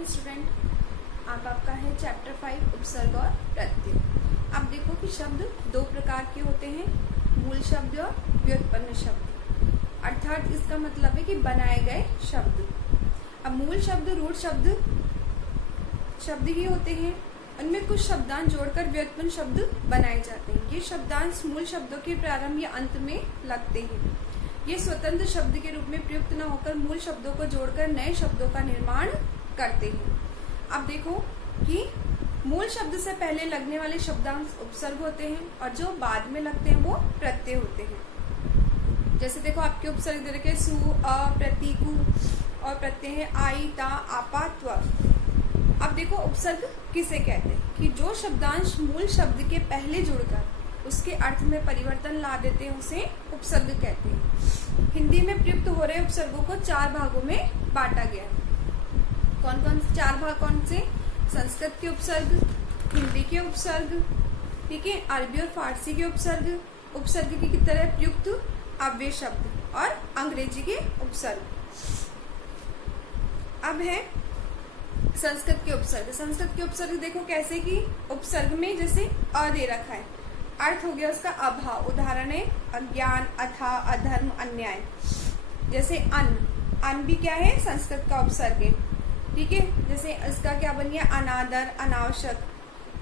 Morning student. अब आपका है चैप्टर 5 उपसर्ग और प्रत्यय। अब देखो कि शब्द दो प्रकार के होते हैं, मूल शब्द और व्युत्पन्न शब्द। अर्थात इसका मतलब है कि बनाए गए शब्द। अब मूल शब्द रूढ़ शब्द ही होते हैं, उनमें कुछ शब्दांश जोड़कर व्युत्पन्न शब्द बनाए जाते हैं। ये शब्दांश मूल शब्दों के प्रारंभ या अंत में लगते हैं। ये स्वतंत्र शब्द के रूप में प्रयुक्त न होकर मूल शब्दों को जोड़कर नए शब्दों का निर्माण करते हैं। अब देखो कि मूल शब्द से पहले लगने वाले शब्दांश उपसर्ग होते हैं और जो बाद में लगते हैं वो प्रत्यय होते हैं। जैसे देखो आपके उपसर्ग दे रखे सु, अ, प्रति, कु और प्रत्यय है आई, ता, आपा, त्व। अब देखो उपसर्ग किसे कहते हैं कि जो शब्दांश मूल शब्द के पहले जुड़कर उसके अर्थ में परिवर्तन ला देते हैं, उसे उपसर्ग कहते हैं। हिंदी में प्रयुक्त हो रहे उपसर्गों को 4 भागों में बांटा गया है। कौन कौन से 4 भाग कौन से? संस्कृत के उपसर्ग, हिंदी के उपसर्ग, ठीक है, अरबी और फारसी के उपसर्ग की तरह प्रयुक्त अव्यय शब्द और अंग्रेजी के उपसर्ग। अब है संस्कृत के उपसर्ग। संस्कृत के उपसर्ग देखो कैसे कि उपसर्ग में जैसे अ दे रखा है, अर्थ हो गया उसका अभाव। उदाहरण है अज्ञान, अथा, अधर्म, अन्याय। जैसे अन भी क्या है? संस्कृत का उपसर्ग है, ठीक है। जैसे इसका क्या बन गया? अनादर, अनावश्यक।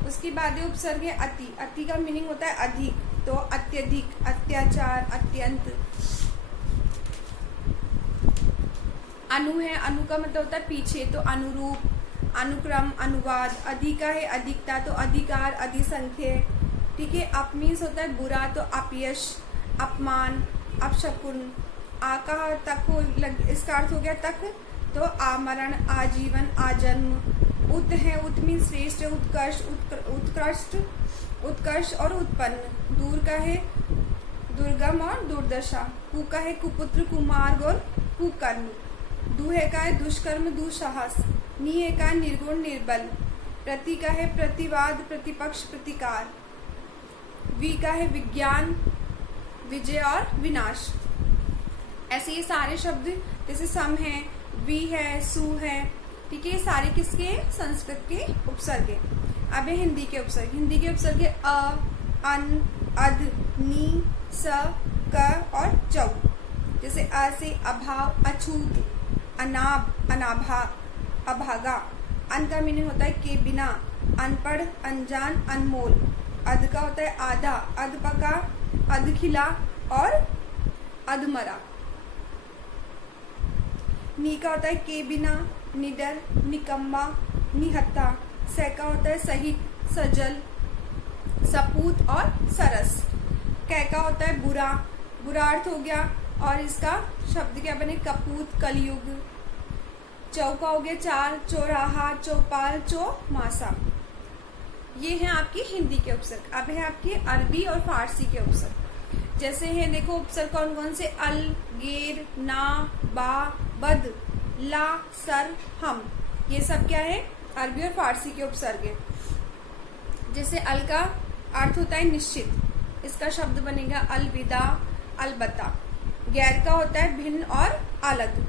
उसके बाद उपसर्ग है अति। अति का मीनिंग होता है अधिक, तो अत्यधिक, अत्याचार, अत्यंत। अनु है, अनु का मतलब होता है पीछे, तो अनुरूप, अनुक्रम, अनुवाद। अधिका है अधिकता, तो अधिकार, अधिसंख्य, ठीक है। अपमीस होता है बुरा, तो अपयश, अपमान, अपशकुन। आका तक हो, इसका अर्थ हो गया तक, तो आमरण, आजीवन, आजन्म। उत है, उत मीन श्रेष्ठ, उत्कर्ष, उत्कर्ष और उत्पन्न। दूर का है दुर्गम और दुर्दशा। कु का है कुपुत्र, कुमार्ग और कुकर्म। दुहे का है दुष्कर्म, दुस्साहस। निहे का है निर्गुण, निर्बल। प्रति का है प्रतिवाद, प्रतिपक्ष, प्रतिकार। वि का है विज्ञान, विजय और विनाश। ऐसे ये सारे शब्द जैसे सम है, वि है, सु है, ठीक है, ये सारे किसके हैं? संस्कृत के उपसर्ग हैं। अब है हिंदी के उपसर्ग। हिंदी के उपसर्ग है अ, अन, अध, नी, स, क और चौ। जैसे अ से अभाव, अछूत, अनाभ, अनाभा, अभागा। अन का मीनिंग होता है के बिना, अनपढ़, अनजान, अनमोल। अध का होता है आधा, अधपका, अधखिला और अधमरा। नी का होता है के बिना, निडर, निकम्मा, निहत्था। स का होता है सहित, सजल, सपूत और सरस। कै का होता है बुरा, बुरा अर्थ हो गया और इसका शब्द क्या बने? कपूत, कलयुग। चौ का हो गया चार, चौराहा, चौपाल, चौमासा। ये है आपकी हिंदी के उपसर्ग। अब है आपके अरबी और फारसी के उपसर्ग। जैसे है देखो उपसर्ग कौन कौन से? अल, गेर, ना, बा, बद, ला, सर, हम। ये सब क्या है? अरबी और फारसी के उपसर्ग है। जैसे अल का अर्थ होता है निश्चित, इसका शब्द बनेगा अलविदा, अलबत्ता। गैर का होता है भिन्न और अलग,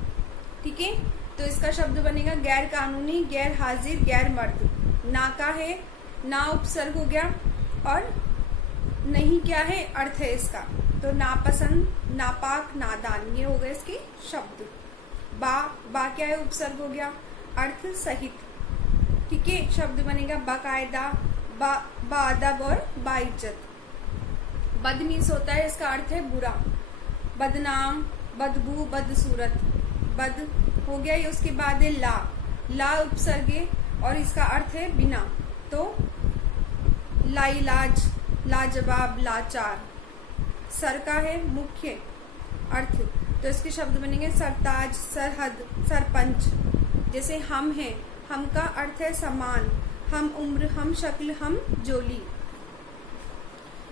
ठीक है, तो इसका शब्द बनेगा गैर कानूनी, गैर हाजिर, गैर मर्द। ना का है, ना उपसर्ग हो गया और नहीं क्या है? अर्थ है इसका, तो नापसंद, नापाक, नादान, ये हो गए इसके शब्द। बा क्या है? उपसर्ग हो गया, अर्थ सहित, ठीक है, शब्द बनेगा बाकायदा, बाअदब और बाइज्जत। बदनीस होता है, इसका अर्थ है बुरा। बदनाम, बदबू, बदसूरत। बद हो गया, ये उसके बाद है ला उपसर्ग है और इसका अर्थ है बिना, तो लाइलाज, लाजवाब, लाचार। सर का है मुख्य अर्थ, तो इसके शब्द बनेंगे सरताज, सरहद, सरपंच। जैसे हम है, हम का अर्थ है समान, हम उम्र, हम शक्ल, हम जोली।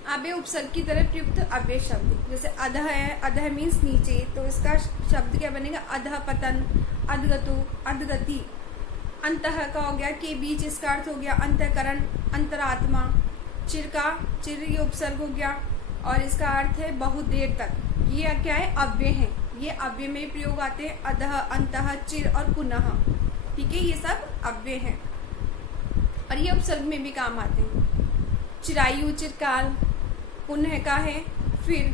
अब ये उपसर्ग की तरह प्रयुक्त अव्यय शब्द। जैसे अधः है, अधः मीन्स नीचे, तो इसका शब्द क्या बनेगा? अधः पतन, अधगतु, अधगति। अंतः का हो गया के बीच, इसका अर्थ हो गया अंतःकरण, अंतरात्मा। चिर का चिर ये उपसर्ग हो गया और इसका अर्थ है बहुत देर तक। ये क्या है? अव्यय है, ये अव्यय में प्रयोग आते हैं, अधः, अंतः, चिर और पुनः। ठीक है, ये सब अव्यय हैं और ये उपसर्ग में भी काम आते हैं। चिरायु, चिरकाल, पुनः का है फिर,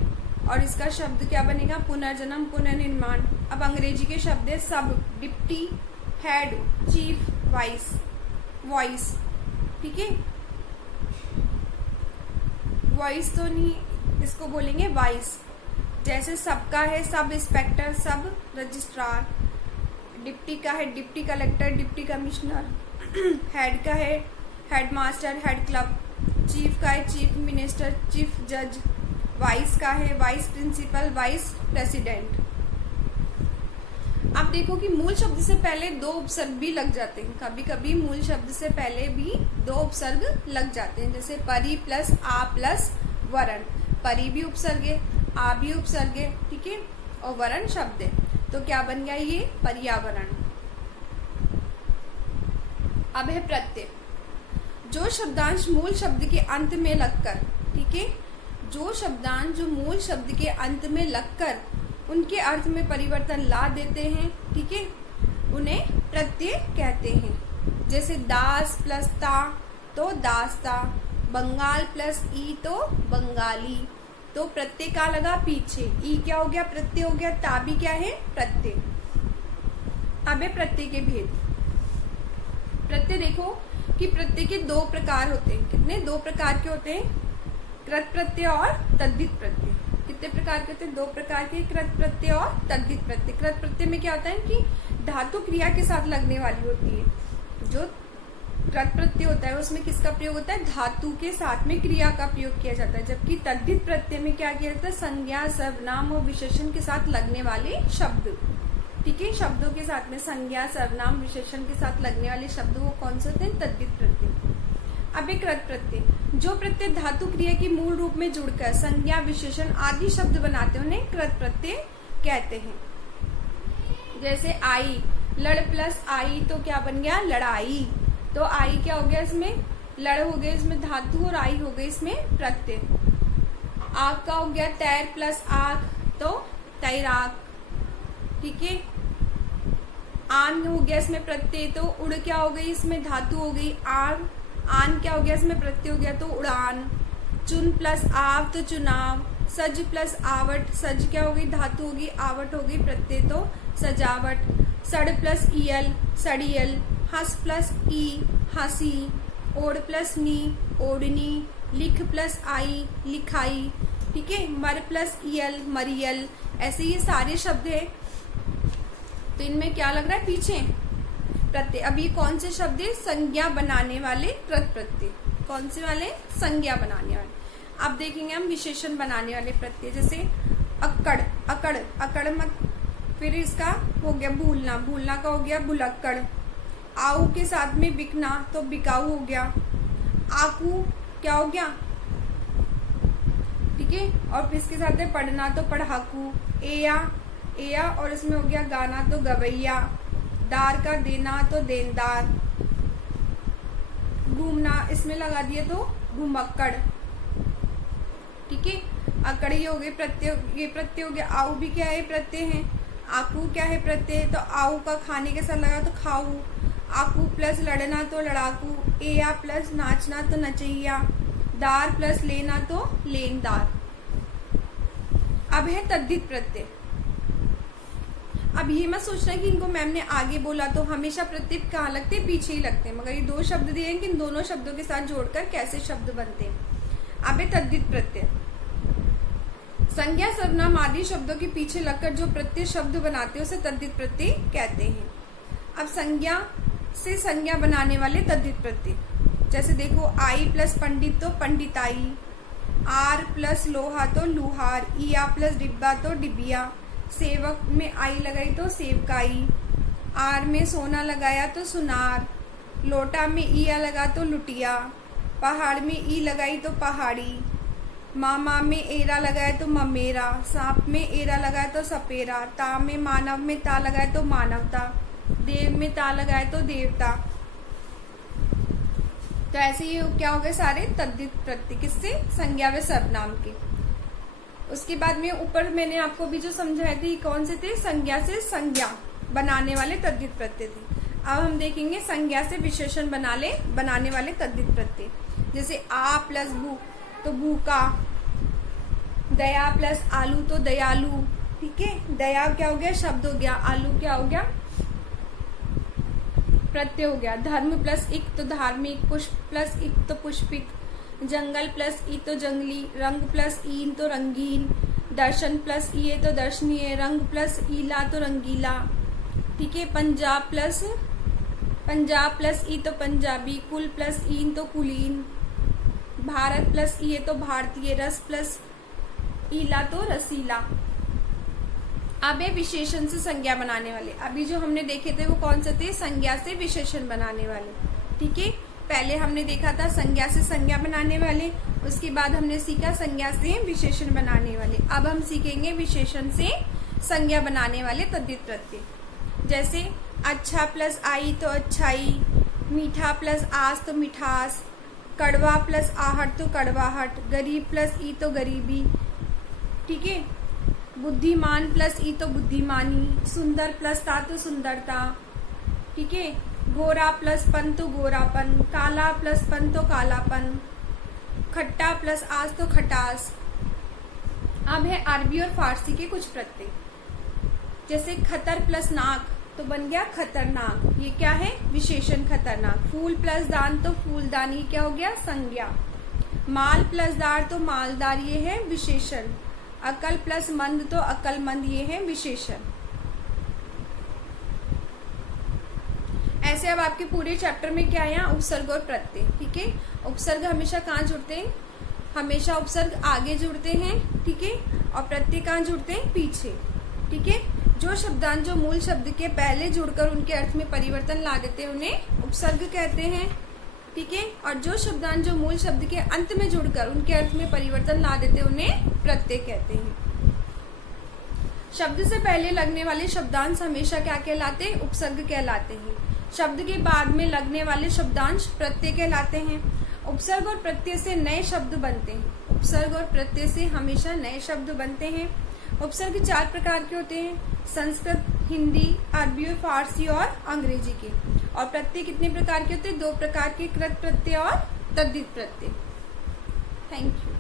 और इसका शब्द क्या बनेगा, पुनर्जन्म, पुनर्निर्माण। अब अंग्रेजी के शब्द है सब, डिप्टी, हेड, चीफ, वॉइस। ठीक है, वॉइस तो नहीं, इसको बोलेंगे वाइस। जैसे सबका है सब इंस्पेक्टर, सब रजिस्ट्रार। डिप्टी का है deputy collector, deputy commissioner. Head का है head master, head club. Chief का है चीफ मिनिस्टर, चीफ जज। वाइस का है वाइस प्रिंसिपल, वाइस प्रेसिडेंट। आप देखो कि मूल शब्द से पहले दो उपसर्ग भी लग जाते हैं, कभी कभी मूल शब्द से पहले भी दो उपसर्ग लग जाते हैं, जैसे परि प्लस आ प्लस वरण। परि भी उपसर्ग है, आ भी उपसर्ग है, ठीक है, और वरण शब्द है, तो क्या बन गया ये, पर्यावरण। अब है प्रत्यय, जो शब्दांश मूल शब्द के अंत में लगकर, ठीक है, जो शब्दांश जो मूल शब्द के अंत में लगकर उनके अर्थ में परिवर्तन ला देते हैं, ठीक है, उन्हें प्रत्यय कहते हैं। जैसे दास प्लस ता तो दास्ता, बंगाल प्लस ई तो बंगाली। तो प्रत्यय का लगा पीछे, ई क्या हो गया, प्रत्यय हो गया, ता भी क्या है, प्रत्यय। अब है प्रत्यय के भेद। प्रत्यय देखो कि प्रत्यय के दो प्रकार होते हैं। कितने, दो प्रकार के होते हैं, कृत प्रत्यय और तद्धित प्रत्यय। कितने प्रकार के होते हैं, दो प्रकार के, कृत प्रत्यय और तद्धित प्रत्यय। कृत प्रत्यय में क्या होता है कि धातु क्रिया के साथ लगने वाली होती है। जो कृत प्रत्यय होता है उसमें किसका प्रयोग होता है, धातु के साथ में क्रिया का प्रयोग किया जाता है। जबकि तद्धित प्रत्यय में क्या किया जाता है, संज्ञा, सर्वनाम और विशेषण के साथ लगने वाले शब्द, ठीक है, शब्दों के साथ में संज्ञा, सर्वनाम, विशेषण के साथ लगने वाले शब्द वो कौन से होते हैं, तद्धित प्रत्यय। अब एक कृत प्रत्यय, जो प्रत्यय धातु क्रिया की मूल रूप में जुड़कर संज्ञा, विशेषण आदि शब्द बनाते हैं उन्हें कृत प्रत्यय कहते हैं। जैसे आई, लड़ प्लस आई तो क्या बन गया, लड़ाई। तो आई क्या हो गया, इसमें लड़ हो गया, इसमें धातु, और आई हो गई इसमें प्रत्यय। आग का हो गया तैर प्लस आग तो तैराक, ठीक है। आन हो गया इसमें प्रत्यय, तो उड़ क्या हो गई, इसमें धातु हो गई आग। आन क्या हो गया, इसमें प्रत्यय हो गया तो उड़ान। चुन प्लस आव तो चुनाव। सज प्लस आवट, सज क्या हो गई, धातु होगी, आवट हो गई प्रत्यय तो सजावट। सड़ प्लस ईयल, सड़ियल। हंस प्लस ई, हंसी। ओढ़ प्लस नी, ओढ़नी। लिख प्लस आई, लिखाई, ठीक है। मर प्लस ईयल, मरियल। ऐसे ये सारे शब्द है, तो इनमें क्या लग रहा है, पीछे प्रत्यय। अब ये कौन से शब्द है, संज्ञा बनाने वाले कृत प्रत्यय। कौन से वाले, संज्ञा बनाने वाले। अब देखेंगे हम विशेषण बनाने वाले प्रत्यय, जैसे अक्कड़, अकड़, अकड़ मत। फिर इसका हो गया भूलना, भूलना का हो गया भुलक्कड़। आऊ के साथ में बिकना तो बिकाऊ हो गया। आकू क्या हो गया, ठीक है, और फिर इसके साथ में पढ़ना तो पढ़ाकू। एया, एया, और इसमें हो गया गाना तो गवैया। दार का देना तो देनदार। घूमना इसमें लगा दिए तो घुमक्कड़, ठीक है। अकड़ी हो गई प्रत्यय, ये प्रत्यय हो गया। आऊ भी क्या है, प्रत्यय है। आकू क्या है, प्रत्यय, तो आऊ का खाने के साथ लगा तो खाऊ। आकू प्लस लड़ना तो लड़ाकू। एया प्लस नाचना तो नचैया। दार प्लस लेना तो लेनदार। अब है तद्धित प्रत्यय। अब ये मत सोचना कि इनको मैम ने आगे बोला तो हमेशा प्रत्यय कहाँ लगते हैं, पीछे ही लगते हैं, मगर ये दो शब्द दिए हैं कि इन दोनों शब्दों के साथ जोड़कर कैसे शब्द बनते हैं। अब है तद्धित प्रत्यय। संज्ञा, सर्वनाम आदि शब्दों के पीछे लगकर जो प्रत्यय शब्द बनाते हैं उसे तद्धित प्रत्यय कहते हैं। अब संज्ञा से संज्ञा बनाने वाले तद्धित प्रत्यय, जैसे देखो आई प्लस पंडित तो पंडिताई। आर प्लस लोहा तो लुहार। ईया प्लस डिब्बा तो डिबिया। सेवक में आई लगाई तो सेवकाई। आर में सोना लगाया तो सुनार। लोटा में ईया लगा तो लुटिया। पहाड़ में ई लगाई तो पहाड़ी। मामा में एरा लगाया तो ममेरा। सांप में एरा लगाया तो सपेरा। ता में मानव में ता लगाया तो मानवता। देव में ता लगाया तो देवता। तो ऐसे ही क्या हो गए सारे तद्धित प्रत्यय, किससे, संज्ञा व सर्वनाम के। उसके बाद में ऊपर मैंने आपको भी जो समझाए थे कौन से थे, संज्ञा से संज्ञा बनाने वाले तद्धित प्रत्यय थे। अब हम देखेंगे संज्ञा से विशेषण बनाने वाले तद्धित प्रत्यय। जैसे आ प्लस भू तो भूका, दया प्लस आलू तो दयालु। ठीक है, दया क्या हो गया, शब्द हो गया, आलू क्या हो गया, प्रत्यय हो गया। धर्म प्लस इक तो धार्मिक, पुष्प प्लस इक तो पुष्पिक, जंगल प्लस ई तो जंगली, रंग प्लस ईन तो रंगीन, दर्शन प्लस ये तो दर्शनीय, रंग प्लस ईला तो रंगीला। ठीक है, पंजाब प्लस ई तो पंजाबी, कुल प्लस ईन तो कुलीन, भारत प्लस ये तो भारतीय, रस प्लस ईला तो रसीला। अब ये विशेषण से संज्ञा बनाने वाले। अभी जो हमने देखे थे वो कौन से थे, संज्ञा से विशेषण बनाने वाले। ठीक है, पहले हमने देखा था संज्ञा से संज्ञा बनाने वाले, उसके बाद हमने सीखा संज्ञा से विशेषण बनाने वाले। अब हम सीखेंगे विशेषण से संज्ञा बनाने वाले तद्धित प्रत्यय। जैसे अच्छा प्लस आई तो अच्छाई, मीठा प्लस आस तो मिठास, कड़वा प्लस आहट तो कड़वाहट, गरीब प्लस ई तो गरीबी। ठीक है, बुद्धिमान प्लस ई तो बुद्धिमानी, सुंदर प्लस ता तो सुंदरता। ठीक है, गोरा प्लस पन तो गोरापन, काला प्लस पन तो कालापन, खट्टा प्लस आस तो खटास। अब है अरबी और फारसी के कुछ प्रत्यय। जैसे खतर प्लस नाक तो बन गया खतरनाक, ये क्या है, विशेषण खतरनाक। फूल प्लस दान तो फूलदान, ये क्या हो गया, संज्ञा। माल प्लस दार तो मालदार, ये है विशेषण। अकल प्लस मंद तो अकलमंद, ये है विशेषण। ऐसे अब आपके पूरे चैप्टर में क्या है, उपसर्ग और प्रत्यय। ठीक है, उपसर्ग हमेशा कहाँ जुड़ते हैं, हमेशा उपसर्ग आगे जुड़ते हैं। ठीक है, और प्रत्यय कहाँ जुड़ते हैं, पीछे। ठीक है, जो शब्दांश जो मूल शब्द के पहले जुड़कर उनके अर्थ में परिवर्तन ला देते हैं उन्हें उपसर्ग कहते हैं। ठीक है, और जो शब्दांश जो मूल शब्द के अंत में जुड़कर उनके अर्थ में परिवर्तन ला देते हैं उन्हें प्रत्यय कहते हैं। शब्द से पहले लगने वाले शब्दांश हमेशा क्या कहलाते हैं, उपसर्ग कहलाते हैं। शब्द के बाद में लगने वाले शब्दांश प्रत्यय कहलाते हैं। उपसर्ग और प्रत्यय से नए शब्द बनते हैं। उपसर्ग और प्रत्यय से हमेशा नए शब्द बनते हैं। उपसर्ग 4 प्रकार के होते हैं, संस्कृत, हिंदी, अरबी और फारसी और अंग्रेजी के। और प्रत्यय कितने प्रकार के होते हैं, 2 प्रकार के, कृत प्रत्यय और तद्धित प्रत्यय। Thank you.